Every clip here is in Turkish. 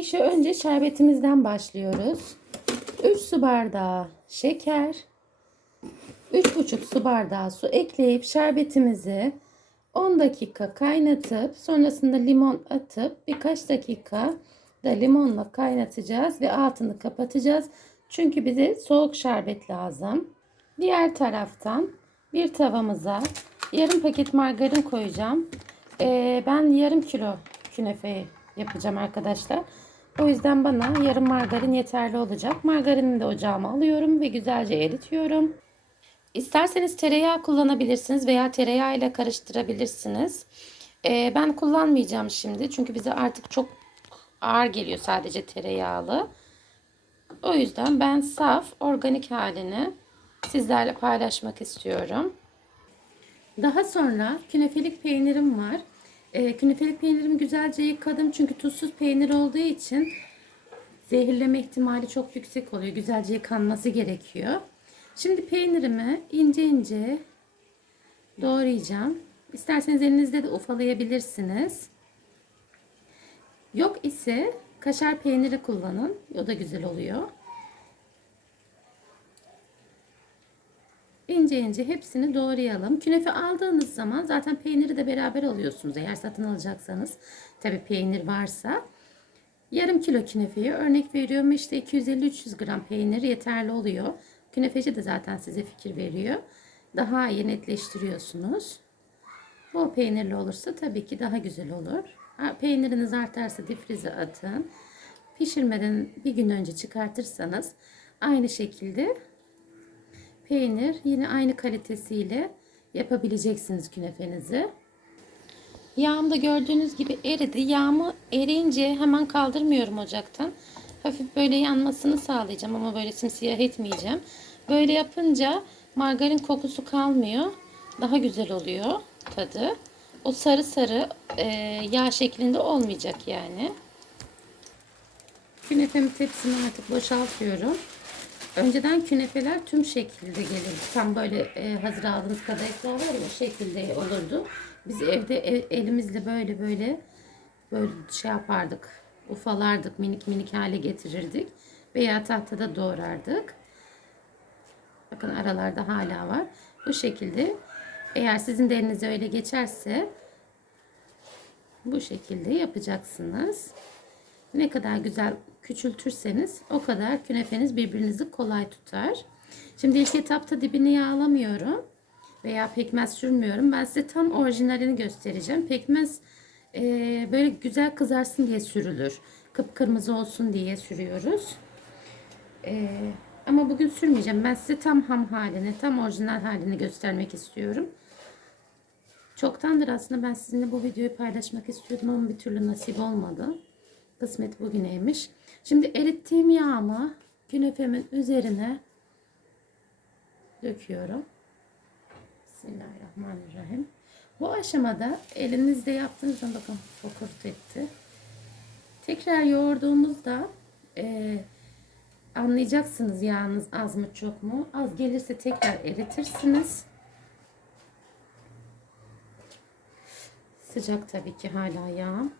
İşte önce şerbetimizden başlıyoruz. 3 su bardağı şeker, 3,5 su bardağı su ekleyip şerbetimizi 10 dakika kaynatıp sonrasında limon atıp birkaç dakika da limonla kaynatacağız ve altını kapatacağız. Çünkü bize soğuk şerbet lazım. Diğer taraftan bir tavamıza yarım paket margarin koyacağım. Ee, ben yarım kilo künefe yapacağım arkadaşlar. O yüzden bana yarım margarin yeterli olacak. Margarini de ocağıma alıyorum ve güzelce eritiyorum. İsterseniz tereyağı kullanabilirsiniz veya tereyağı ile karıştırabilirsiniz. Ee, ben kullanmayacağım şimdi çünkü bize artık çok ağır geliyor sadece tereyağlı. O yüzden ben saf organik halini sizlerle paylaşmak istiyorum. Daha sonra künefelik peynirim var. E, künefelik peynirimi güzelce yıkadım çünkü tuzsuz peynir olduğu için zehirleme ihtimali çok yüksek oluyor. Güzelce yıkanması gerekiyor. Şimdi peynirimi ince ince doğrayacağım. İsterseniz elinizde de ufalayabilirsiniz. Yok ise kaşar peyniri kullanın. O da güzel oluyor. İnce ince hepsini doğrayalım. Künefe aldığınız zaman zaten peyniri de beraber alıyorsunuz. Eğer satın alacaksanız tabi peynir varsa. Yarım kilo künefeyi örnek veriyorum işte 250-300 gram peynir yeterli oluyor. Künefeci de zaten size fikir veriyor. Daha iyi netleştiriyorsunuz. Bol peynirli olursa tabii ki daha güzel olur. Peyniriniz artarsa difrize atın. Pişirmeden bir gün önce çıkartırsanız aynı şekilde peynir yine aynı kalitesiyle yapabileceksiniz künefenizi. Yağım da gördüğünüz gibi eridi. Yağımı eriyince hemen kaldırmıyorum ocaktan. Hafif böyle yanmasını sağlayacağım ama böyle simsiyah etmeyeceğim. Böyle yapınca margarin kokusu kalmıyor. Daha güzel oluyor tadı. O sarı sarı e, yağ şeklinde olmayacak yani. Künefemi tepsime artık boşaltıyorum. Önceden künefeler tüm şekilde gelirdi. Tam böyle e, hazır aldığınız kadayıflar var ya şekilde olurdu. Biz evde e, elimizle böyle böyle böyle şey yapardık. Ufalardık, minik minik hale getirirdik. Veya tahtada doğrardık. Bakın aralarda hala var. Bu şekilde eğer sizin de elinize öyle geçerse bu şekilde yapacaksınız. Ne kadar güzel küçültürseniz o kadar künefeniz birbirinizi kolay tutar. Şimdi ilk etapta dibini yağlamıyorum veya pekmez sürmüyorum. Ben size tam orijinalini göstereceğim. Pekmez e, böyle güzel kızarsın diye sürülür. Kıpkırmızı olsun diye sürüyoruz. E, ama bugün sürmeyeceğim. Ben size tam ham halini, tam orijinal halini göstermek istiyorum. Çoktandır aslında ben sizinle bu videoyu paylaşmak istiyordum ama bir türlü nasip olmadı. Kısmet bugüneymiş. Şimdi erittiğim yağımı künefemin üzerine döküyorum. Bismillahirrahmanirrahim. Bu aşamada elinizde yaptığınızda bakın fokurt etti. Tekrar yoğurduğumuzda e, anlayacaksınız yağınız az mı çok mu. Az gelirse tekrar eritirsiniz. Sıcak tabii ki hala yağ.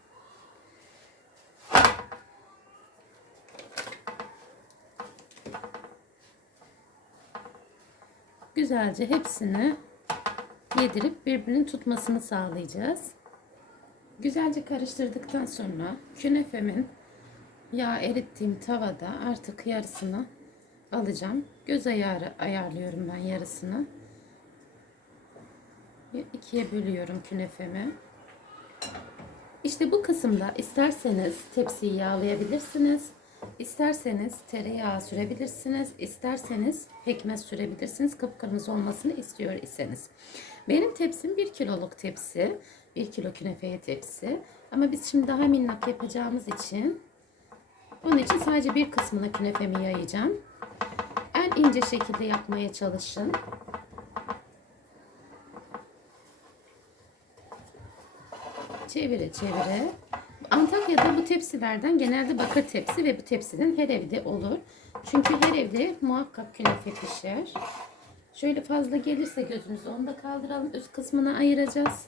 Güzelce hepsini yedirip birbirinin tutmasını sağlayacağız. Güzelce karıştırdıktan sonra künefemin yağ erittiğim tavada artık yarısını alacağım. Göz ayarı ayarlıyorum ben yarısını. ikiye bölüyorum künefemi. İşte bu kısımda isterseniz tepsiyi yağlayabilirsiniz. İsterseniz tereyağı sürebilirsiniz. isterseniz pekmez sürebilirsiniz. Kıpkırmızı olmasını istiyor iseniz. Benim tepsim 1 kiloluk tepsi. 1 kilo künefeye tepsi. Ama biz şimdi daha minnak yapacağımız için onun için sadece bir kısmına künefemi yayacağım. En ince şekilde yapmaya çalışın. Çevire çevire. Antakya'da bu tepsilerden genelde bakır tepsi ve bu tepsiden her evde olur. Çünkü her evde muhakkak künefe pişer. Şöyle fazla gelirse gözünüzü onu da kaldıralım. Üst kısmına ayıracağız.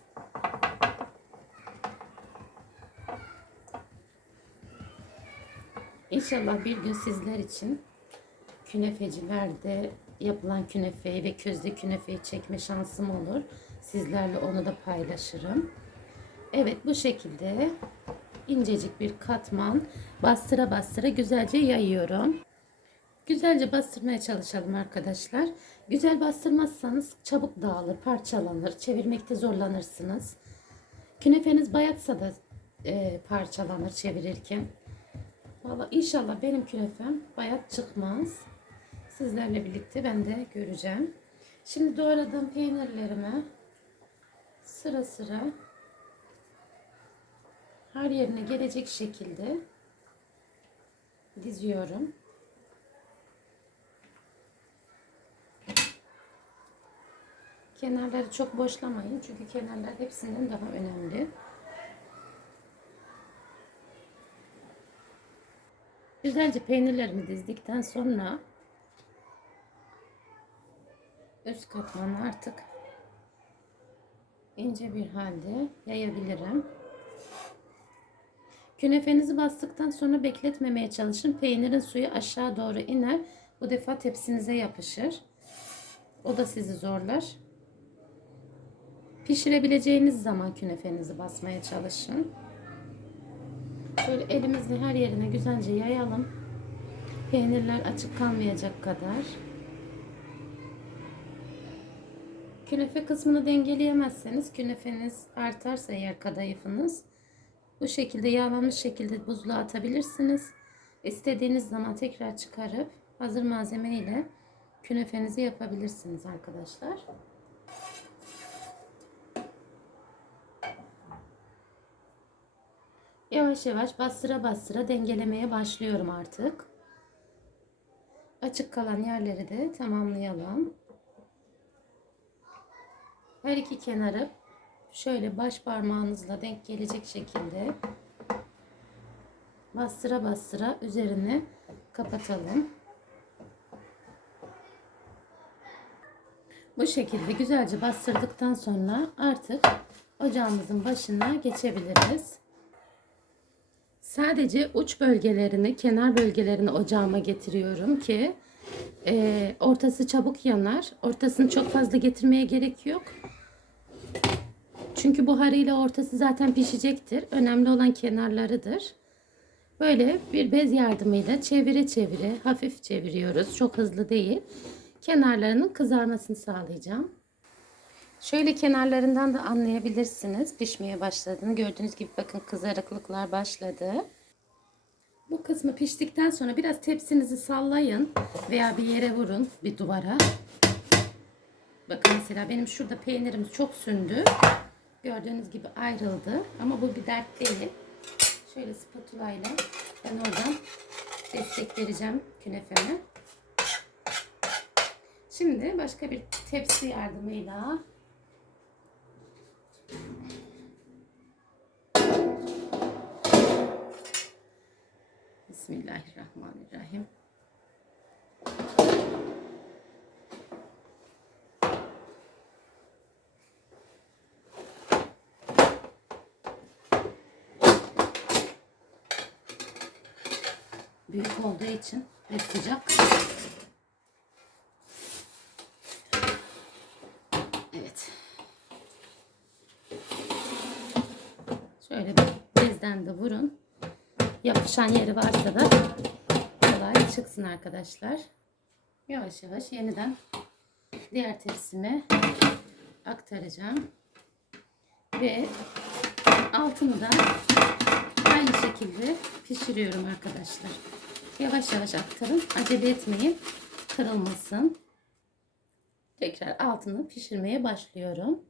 İnşallah bir gün sizler için künefecilerde yapılan künefeyi ve közde künefeyi çekme şansım olur. Sizlerle onu da paylaşırım. Evet bu şekilde incecik bir katman bastıra bastıra güzelce yayıyorum. Güzelce bastırmaya çalışalım arkadaşlar. Güzel bastırmazsanız çabuk dağılır, parçalanır, çevirmekte zorlanırsınız. Künefeniz bayatsa da e, parçalanır çevirirken. Valla inşallah benim künefem bayat çıkmaz. Sizlerle birlikte ben de göreceğim. Şimdi doğradığım peynirlerimi sıra sıra her yerine gelecek şekilde diziyorum. Kenarları çok boşlamayın çünkü kenarlar hepsinden daha önemli. Güzelce peynirlerimi dizdikten sonra üst katmanı artık ince bir halde yayabilirim. Künefenizi bastıktan sonra bekletmemeye çalışın. Peynirin suyu aşağı doğru iner. Bu defa tepsinize yapışır. O da sizi zorlar. Pişirebileceğiniz zaman künefenizi basmaya çalışın. Şöyle elimizle her yerine güzelce yayalım. Peynirler açık kalmayacak kadar. Künefe kısmını dengeleyemezseniz künefeniz artarsa eğer kadayıfınız bu şekilde yağlanmış şekilde buzluğa atabilirsiniz. İstediğiniz zaman tekrar çıkarıp hazır malzeme ile künefenizi yapabilirsiniz arkadaşlar. Yavaş yavaş bastıra bastıra dengelemeye başlıyorum artık. Açık kalan yerleri de tamamlayalım. Her iki kenarı şöyle baş parmağınızla denk gelecek şekilde bastıra bastıra üzerine kapatalım. Bu şekilde güzelce bastırdıktan sonra artık ocağımızın başına geçebiliriz. Sadece uç bölgelerini, kenar bölgelerini ocağıma getiriyorum ki e, ortası çabuk yanar. Ortasını çok fazla getirmeye gerek yok. Çünkü buharıyla ortası zaten pişecektir. Önemli olan kenarlarıdır. Böyle bir bez yardımıyla çevire çevire hafif çeviriyoruz. Çok hızlı değil. Kenarlarının kızarmasını sağlayacağım. Şöyle kenarlarından da anlayabilirsiniz pişmeye başladığını. Gördüğünüz gibi bakın kızarıklıklar başladı. Bu kısmı piştikten sonra biraz tepsinizi sallayın veya bir yere vurun bir duvara. Bakın mesela benim şurada peynirim çok sündü. Gördüğünüz gibi ayrıldı. Ama bu bir dert değil. Şöyle spatula ile ben oradan destek vereceğim künefeme. Şimdi başka bir tepsi yardımıyla Bismillahirrahmanirrahim. Büyük olduğu için ve sıcak. Evet. Şöyle bezden de vurun. Yapışan yeri varsa da kolay çıksın arkadaşlar. Yavaş yavaş yeniden diğer tepsime aktaracağım. Ve altını da aynı şekilde pişiriyorum arkadaşlar. Yavaş yavaş aktarın. Acele etmeyin. Kırılmasın. Tekrar altını pişirmeye başlıyorum.